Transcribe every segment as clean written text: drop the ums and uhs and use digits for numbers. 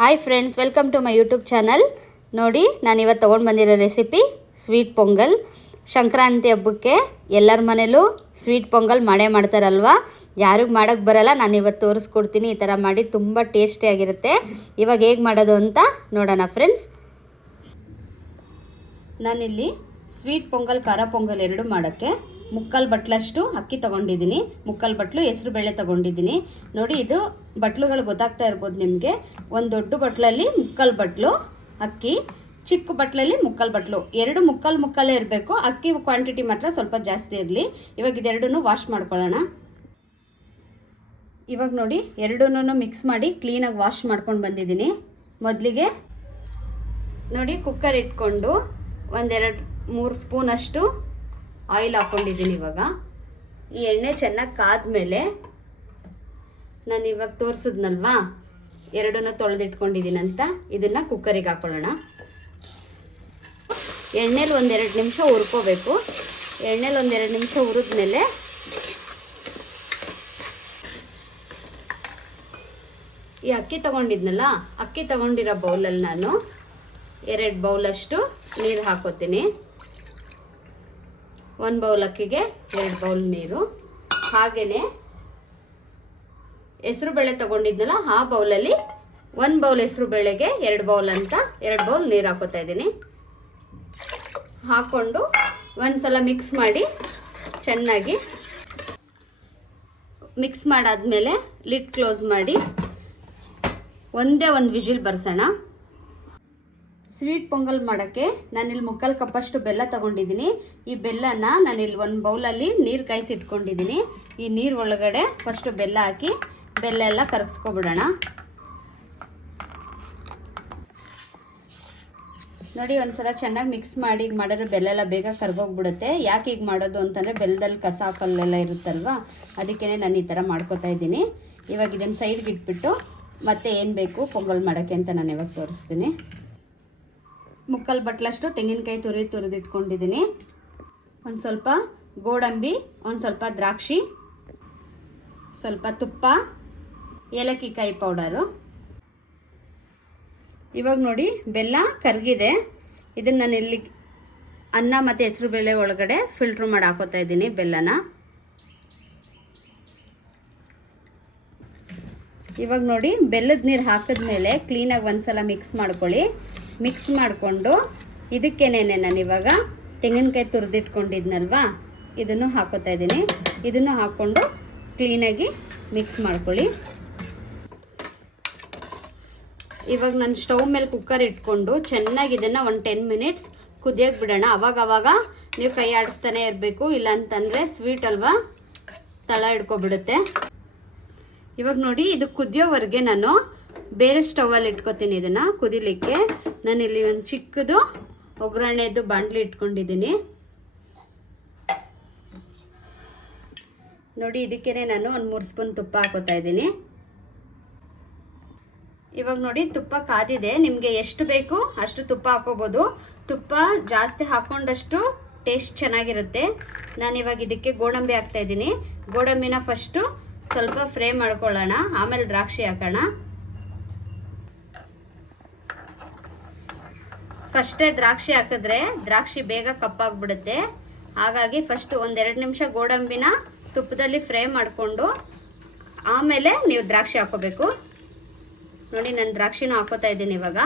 Hi friends, welcome to my YouTube channel. ನೋಡಿ, ನಾನು ಇವತ್ತು ತೊಗೊಂಡು ಬಂದಿರೋ ರೆಸಿಪಿ ಸ್ವೀಟ್ ಪೊಂಗಲ್. ಸಂಕ್ರಾಂತಿ ಹಬ್ಬಕ್ಕೆ ಎಲ್ಲರ ಮನೇಲೂ ಸ್ವೀಟ್ ಪೊಂಗಲ್ ಮಾಡೇ ಮಾಡ್ತಾರಲ್ವ. ಯಾರಿಗೆ ಮಾಡೋಕ್ಕೆ ಬರಲ್ಲ, ನಾನು ಇವತ್ತು ತೋರಿಸ್ಕೊಡ್ತೀನಿ. ಈ ಥರ ಮಾಡಿ ತುಂಬ ಟೇಸ್ಟಿಯಾಗಿರುತ್ತೆ. ಇವಾಗ ಹೇಗೆ ಮಾಡೋದು ಅಂತ ನೋಡೋಣ ಫ್ರೆಂಡ್ಸ್. ನಾನಿಲ್ಲಿ ಸ್ವೀಟ್ ಪೊಂಗಲ್, ಖಾರ ಪೊಂಗಲ್ ಎರಡು ಮಾಡೋಕ್ಕೆ ಮುಕ್ಕಾಲು ಬಟ್ಲಷ್ಟು ಅಕ್ಕಿ ತೊಗೊಂಡಿದ್ದೀನಿ, ಮುಕ್ಕಾಲು ಬಟ್ಲು ಹೆಸರು ಬೇಳೆ ತೊಗೊಂಡಿದ್ದೀನಿ. ನೋಡಿ, ಇದು ಬಟ್ಲುಗಳು ಗೊತ್ತಾಗ್ತಾ ಇರ್ಬೋದು ನಿಮಗೆ. ಒಂದು ದೊಡ್ಡ ಬಟ್ಲಲ್ಲಿ ಮುಕ್ಕಾಲು ಬಟ್ಲು ಅಕ್ಕಿ, ಚಿಕ್ಕ ಬಟ್ಲಲ್ಲಿ ಮುಕ್ಕಾಲು ಬಟ್ಲು, ಎರಡು ಮುಕ್ಕಾಲೇ ಇರಬೇಕು. ಅಕ್ಕಿ ಕ್ವಾಂಟಿಟಿ ಮಾತ್ರ ಸ್ವಲ್ಪ ಜಾಸ್ತಿ ಇರಲಿ. ಇವಾಗ ಇದೆರಡೂ ವಾಶ್ ಮಾಡ್ಕೊಳ್ಳೋಣ. ಇವಾಗ ನೋಡಿ, ಎರಡೂ ಮಿಕ್ಸ್ ಮಾಡಿ ಕ್ಲೀನಾಗಿ ವಾಶ್ ಮಾಡ್ಕೊಂಡು ಬಂದಿದ್ದೀನಿ. ಮೊದಲಿಗೆ ನೋಡಿ, ಕುಕ್ಕರ್ ಇಟ್ಕೊಂಡು ಒಂದೆರಡು 3 ಸ್ಪೂನಷ್ಟು ಆಯಿಲ್ ಹಾಕ್ಕೊಂಡಿದ್ದೀನಿ. ಇವಾಗ ಈ ಎಣ್ಣೆ ಚೆನ್ನಾಗಿ ಕಾದ್ಮೇಲೆ ನಾನು ಇವಾಗ ತೋರಿಸಿದ್ನಲ್ವಾ, ಎರಡನ್ನೂ ತೊಳೆದಿಟ್ಕೊಂಡಿದ್ದೀನಿ ಅಂತ, ಇದನ್ನು ಕುಕ್ಕರಿಗೆ ಹಾಕೊಳ್ಳೋಣ. ಎಣ್ಣೆಲಿ 1-2 ನಿಮಿಷ ಹುರ್ಕೋಬೇಕು. ಎಣ್ಣೆಲಿ 1-2 ನಿಮಿಷ ಹುರಿದ್ಮೇಲೆ ಈ ಅಕ್ಕಿ ತೊಗೊಂಡಿದ್ನಲ್ಲ, ಅಕ್ಕಿ ತೊಗೊಂಡಿರೋ ಬೌಲಲ್ಲಿ ನಾನು 2 ಬೌಲಷ್ಟು ನೀರು ಹಾಕೋತೀನಿ. 1 ಬೌಲ್ ಅಕ್ಕಿಗೆ 2 ಬೌಲ್ ನೀರು. ಹಾಗೆಯೇ ಹೆಸರು ಬೇಳೆ ತೊಗೊಂಡಿದ್ನಲ್ಲ, ಆ ಬೌಲಲ್ಲಿ 1 ಬೌಲ್ ಹೆಸರು ಬೇಳೆಗೆ 2 ಬೌಲ್ ಅಂತ 2 ಬೌಲ್ ನೀರು ಹಾಕೋತಾ ಇದ್ದೀನಿ. ಹಾಕ್ಕೊಂಡು ಒಂದು ಸಲ ಮಿಕ್ಸ್ ಮಾಡಿ ಚೆನ್ನಾಗಿ ಮಿಕ್ಸ್ ಮಾಡಾದ್ಮೇಲೆ ಲಿಡ್ ಕ್ಲೋಸ್ ಮಾಡಿ ಒಂದೇ ಒಂದು ವಿಜಿಲ್ ಬರ್ಸೋಣ. ಸ್ವೀಟ್ ಪೊಂಗಲ್ ಮಾಡೋಕ್ಕೆ ನಾನಿಲ್ಲಿ ಮುಕ್ಕಾಲು ಕಪ್ಪಷ್ಟು ಬೆಲ್ಲ ತೊಗೊಂಡಿದ್ದೀನಿ. ಈ ಬೆಲ್ಲನ ನಾನಿಲ್ಲಿ 1 ಬೌಲಲ್ಲಿ ನೀರು ಕಾಯಿಸಿ ಇಟ್ಕೊಂಡಿದ್ದೀನಿ. ಈ ನೀರು ಒಳಗಡೆ ಫಸ್ಟು ಬೆಲ್ಲ ಹಾಕಿ ಬೆಲ್ಲ ಎಲ್ಲ ಕರಗಿಸ್ಕೊಬಿಡೋಣ. ನೋಡಿ, ಒಂದ್ಸಲ ಚೆನ್ನಾಗಿ ಮಿಕ್ಸ್ ಮಾಡಿ ಈಗ ಮಾಡಿದ್ರೆ ಬೆಲ್ಲ ಎಲ್ಲ ಬೇಗ ಕರ್ಗೋಗ್ಬಿಡುತ್ತೆ. ಯಾಕೆ ಈಗ ಮಾಡೋದು ಅಂತಂದರೆ ಬೆಲ್ಲದಲ್ಲಿ ಕಸ ಕಲ್ಲೆಲ್ಲ ಇರುತ್ತಲ್ವ, ಅದಕ್ಕೇ ನಾನು ಈ ಥರ ಮಾಡ್ಕೋತಾ ಇದ್ದೀನಿ. ಇವಾಗ ಇದನ್ನು ಸೈಡ್ಗೆ ಇಟ್ಬಿಟ್ಟು ಮತ್ತೆ ಏನು ಬೇಕು ಪೊಂಗಲ್ ಮಾಡೋಕ್ಕೆ ಅಂತ ನಾನು ಇವಾಗ ತೋರಿಸ್ತೀನಿ. ಮುಕ್ಕಾಲು ಬಟ್ಲಷ್ಟು ತೆಂಗಿನಕಾಯಿ ತುರಿದಿಟ್ಕೊಂಡಿದ್ದೀನಿ. ಒಂದು ಸ್ವಲ್ಪ ಗೋಡಂಬಿ, ಒಂದು ಸ್ವಲ್ಪ ದ್ರಾಕ್ಷಿ, ಸ್ವಲ್ಪ ತುಪ್ಪ, ಏಲಕ್ಕಿ ಕಾಯಿ ಪೌಡರು. ಇವಾಗ ನೋಡಿ, ಬೆಲ್ಲ ಕರಗಿದೆ. ಇದನ್ನು ನಾನು ಇಲ್ಲಿ ಅನ್ನ ಮತ್ತು ಹೆಸರು ಬೇಳೆ ಒಳಗಡೆ ಫಿಲ್ಟ್ರ್ ಮಾಡಿ ಹಾಕೋತಾ ಇದ್ದೀನಿ ಬೆಲ್ಲನ. ಇವಾಗ ನೋಡಿ, ಬೆಲ್ಲದ ನೀರು ಹಾಕಿದ್ಮೇಲೆ ಕ್ಲೀನಾಗಿ ಒಂದು ಸಲ ಮಿಕ್ಸ್ ಮಾಡ್ಕೊಳ್ಳಿ. ಮಿಕ್ಸ್ ಮಾಡಿಕೊಂಡು ಇದಕ್ಕೇನೇನೆ ನಾನು ಇವಾಗ ತೆಂಗಿನಕಾಯಿ ತುರಿದಿಟ್ಕೊಂಡಿದ್ನಲ್ವಾ, ಇದನ್ನು ಹಾಕೋತಾ ಇದ್ದೀನಿ. ಇದನ್ನು ಹಾಕ್ಕೊಂಡು ಕ್ಲೀನಾಗಿ ಮಿಕ್ಸ್ ಮಾಡ್ಕೊಳ್ಳಿ. ಇವಾಗ ನಾನು ಸ್ಟವ್ ಮೇಲೆ ಕುಕ್ಕರ್ ಇಟ್ಕೊಂಡು ಚೆನ್ನಾಗಿ ಇದನ್ನು ಒಂದು 10 ಮಿನಿಟ್ಸ್ ಕುದಿಯೋಕೆ ಬಿಡೋಣ. ಅವಾಗವಾಗ ನೀವು ಕೈ ಆಡಿಸ್ತಾನೆ ಇರಬೇಕು, ಇಲ್ಲಾಂತಂದರೆ ಸ್ವೀಟ್ ಅಲ್ವಾ ತಳ ಹಿಡ್ಕೊಬಿಡುತ್ತೆ. ಇವಾಗ ನೋಡಿ, ಇದು ಕುದಿಯೋವರೆಗೆ ನಾನು ಬೇರೆ ಸ್ಟವಲ್ಲಿ ಇಟ್ಕೊತೀನಿ. ಇದನ್ನು ಕುದಿಲಿಕ್ಕೆ ನಾನಿಲ್ಲಿ ಒಂದು ಚಿಕ್ಕದು ಒಗ್ಗರಣೆದು ಬಾಣಲಿ ಇಟ್ಕೊಂಡಿದ್ದೀನಿ. ನೋಡಿ, ಇದಕ್ಕೇ ನಾನು ಒಂದು 3 ಸ್ಪೂನ್ ತುಪ್ಪ ಹಾಕೋತಾ ಇದ್ದೀನಿ. ಇವಾಗ ನೋಡಿ, ತುಪ್ಪ ಕಾದಿದೆ. ನಿಮಗೆ ಎಷ್ಟು ಬೇಕು ಅಷ್ಟು ತುಪ್ಪ ಹಾಕೋಬೋದು. ತುಪ್ಪ ಜಾಸ್ತಿ ಹಾಕ್ಕೊಂಡಷ್ಟು ಟೇಸ್ಟ್ ಚೆನ್ನಾಗಿರುತ್ತೆ. ನಾನಿವಾಗ ಇದಕ್ಕೆ ಗೋಡಂಬಿ ಹಾಕ್ತಾ ಇದ್ದೀನಿ. ಗೋಡಂಬಿನ ಫಸ್ಟು ಸ್ವಲ್ಪ ಫ್ರೈ ಮಾಡ್ಕೊಳ್ಳೋಣ, ಆಮೇಲೆ ದ್ರಾಕ್ಷಿ ಹಾಕೋಣ. ಫಸ್ಟೇ ದ್ರಾಕ್ಷಿ ಹಾಕಿದ್ರೆ ದ್ರಾಕ್ಷಿ ಬೇಗ ಕಪ್ಪಾಗ್ಬಿಡುತ್ತೆ. ಹಾಗಾಗಿ ಫಸ್ಟ್ 1-2 ನಿಮಿಷ ಗೋಡಂಬಿನ ತುಪ್ಪದಲ್ಲಿ ಫ್ರೈ ಮಾಡಿಕೊಂಡು ಆಮೇಲೆ ನೀವು ದ್ರಾಕ್ಷಿ ಹಾಕೋಬೇಕು. ನೋಡಿ, ನಾನು ದ್ರಾಕ್ಷಿನ ಹಾಕೋತಾ ಇದ್ದೀನಿ. ಇವಾಗ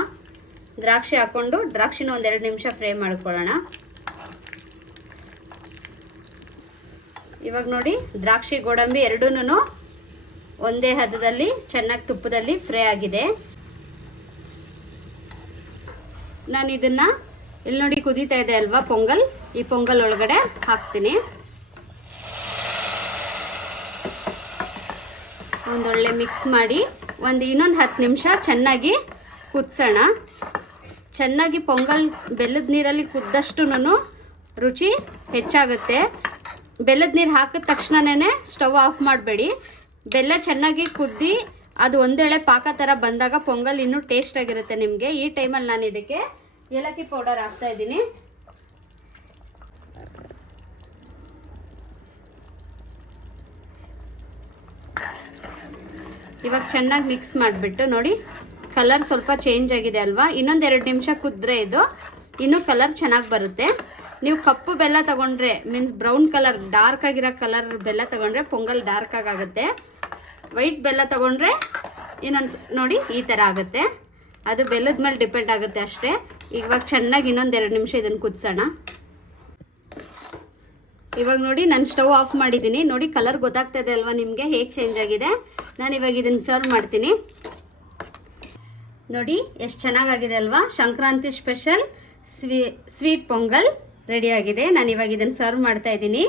ದ್ರಾಕ್ಷಿ ಹಾಕ್ಕೊಂಡು ದ್ರಾಕ್ಷಿನ 1-2 ನಿಮಿಷ ಫ್ರೈ ಮಾಡ್ಕೊಳ್ಳೋಣ. ಇವಾಗ ನೋಡಿ, ದ್ರಾಕ್ಷಿ ಗೋಡಂಬಿ ಎರಡೂ ಒಂದೇ ಹದದಲ್ಲಿ ಚೆನ್ನಾಗಿ ತುಪ್ಪದಲ್ಲಿ ಫ್ರೈ ಆಗಿದೆ. ನಾನು ಇದನ್ನು ಇಲ್ಲಿ ನೋಡಿ ಕುದೀತಾ ಇದೆ ಅಲ್ವಾ ಪೊಂಗಲ್, ಈ ಪೊಂಗಲ್ ಒಳಗಡೆ ಹಾಕ್ತೀನಿ. ಒಂದೊಳ್ಳೆ ಮಿಕ್ಸ್ ಮಾಡಿ ಇನ್ನೊಂದು 10 ನಿಮಿಷ ಚೆನ್ನಾಗಿ ಕುದಿಸೋಣ. ಚೆನ್ನಾಗಿ ಪೊಂಗಲ್ ಬೆಲ್ಲದ ನೀರಲ್ಲಿ ಕುದ್ದಷ್ಟು ರುಚಿ ಹೆಚ್ಚಾಗುತ್ತೆ. ಬೆಲ್ಲದ ನೀರು ಹಾಕಿದ ತಕ್ಷಣವೇ ಸ್ಟವ್ ಆಫ್ ಮಾಡಬೇಡಿ. ಬೆಲ್ಲ ಚೆನ್ನಾಗಿ ಕುದ್ದಿ ಅದು ಒಂದೇಳೆ ಪಾಕ ಥರ ಬಂದಾಗ ಪೊಂಗಲ್ ಇನ್ನೂ ಟೇಸ್ಟಾಗಿರುತ್ತೆ ನಿಮಗೆ. ಈ ಟೈಮಲ್ಲಿ ನಾನು ಇದಕ್ಕೆ ಏಲಕ್ಕಿ ಪೌಡರ್ ಹಾಕ್ತಾ ಇದ್ದೀನಿ. ಇವಾಗ ಚೆನ್ನಾಗಿ ಮಿಕ್ಸ್ ಮಾಡಿಬಿಟ್ಟು ನೋಡಿ, ಕಲರ್ ಸ್ವಲ್ಪ ಚೇಂಜ್ ಆಗಿದೆ ಅಲ್ವಾ, ಇನ್ನೊಂದು 2 ನಿಮಿಷ ಕುದ್ರೆ ಇದು ಇನ್ನೂ ಕಲರ್ ಚೆನ್ನಾಗಿ ಬರುತ್ತೆ. ನೀವು ಕಪ್ಪು ಬೆಲ್ಲ ತಗೊಂಡ್ರೆ ಮೀನ್ಸ್ ಬ್ರೌನ್ ಕಲರ್ ಡಾರ್ಕ್ ಆಗಿರೋ ಕಲರ್ ಬೆಲ್ಲ ತಗೊಂಡ್ರೆ ಪೊಂಗಲ್ ಡಾರ್ಕ್ ಆಗುತ್ತೆ. ವೈಟ್ ಬೆಲ್ಲ ತಗೊಂಡ್ರೆ ಇನ್ನೊಂದು ನೋಡಿ ಈ ಥರ ಆಗುತ್ತೆ. ಅದು ಬೆಲ್ಲದ ಮೇಲೆ ಡಿಪೆಂಡ್ ಆಗುತ್ತೆ ಅಷ್ಟೇ. ಇವಾಗ ಚೆನ್ನಾಗಿ ಇನ್ನೊಂದು 2 ನಿಮಿಷ ಇದನ್ನು ಕುದಿಸೋಣ. ಇವಾಗ ನೋಡಿ ನಾನು ಸ್ಟವ್ ಆಫ್ ಮಾಡಿದ್ದೀನಿ. ನೋಡಿ ಕಲರ್ ಗೊತ್ತಾಗ್ತಾ ಇದೆ ಅಲ್ವಾ ನಿಮಗೆ ಹೇಗೆ ಚೇಂಜ್ ಆಗಿದೆ. ನಾನು ಇವಾಗ ಇದನ್ನು ಸರ್ವ್ ಮಾಡ್ತೀನಿ. ನೋಡಿ ಎಷ್ಟು ಚೆನ್ನಾಗಾಗಿದೆ ಅಲ್ವಾ. ಸಂಕ್ರಾಂತಿ ಸ್ಪೆಷಲ್ ಸ್ವೀಟ್ ಪೊಂಗಲ್ ರೆಡಿಯಾಗಿದೆ. ನಾನು ಇವಾಗ ಇದನ್ನು ಸರ್ವ್ ಮಾಡ್ತಾ ಇದ್ದೀನಿ.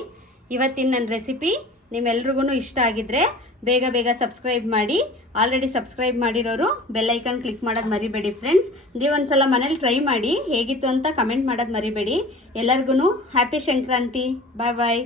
ಇವತ್ತಿನ ನನ್ನ ರೆಸಿಪಿ ನಿಮ್ಮೆಲ್ರಿಗೂ ಇಷ್ಟ ಆಗಿದ್ರೆ ಬೇಗ ಬೇಗ ಸಬ್ಸ್ಕ್ರೈಬ್ ಮಾಡಿ. ಆಲ್ರೆಡಿ ಸಬ್ಸ್ಕ್ರೈಬ್ ಮಾಡಿರೋರು ಬೆಲ್ ಐಕಾನ್ ಕ್ಲಿಕ್ ಮಾಡೋದು ಮರಿಬೇಡಿ ಫ್ರೆಂಡ್ಸ್. ನೀವು ಒಂದ್ಸಲ ಮನೇಲಿ ಟ್ರೈ ಮಾಡಿ ಹೇಗಿತ್ತು ಅಂತ ಕಮೆಂಟ್ ಮಾಡೋದು ಮರಿಬೇಡಿ. ಎಲ್ಲರಿಗೂ ಹ್ಯಾಪಿ ಸಂಕ್ರಾಂತಿ. ಬಾಯ್ ಬಾಯ್.